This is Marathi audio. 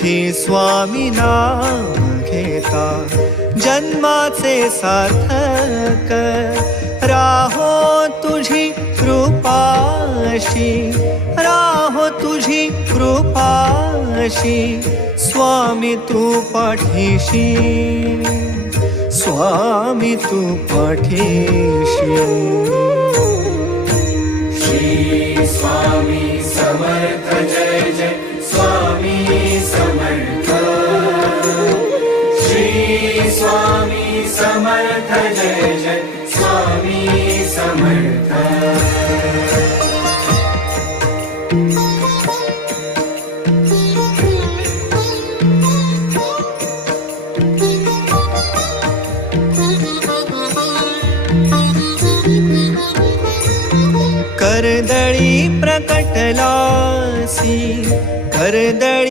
सुखी स्वामी नाम घेता जन्माचे सार्थक राहो तुझी कृपाशी राहो तुझी कृपाशी स्वामी तू पाठीशी स्वामी तू पाठीशी श्री स्वामी समर्थ जय जय स्वामी समर्थ श्री स्वामी समर्थ जय जय स्वामी समर्थ कर्दळी प्रकटलासी कर्दळी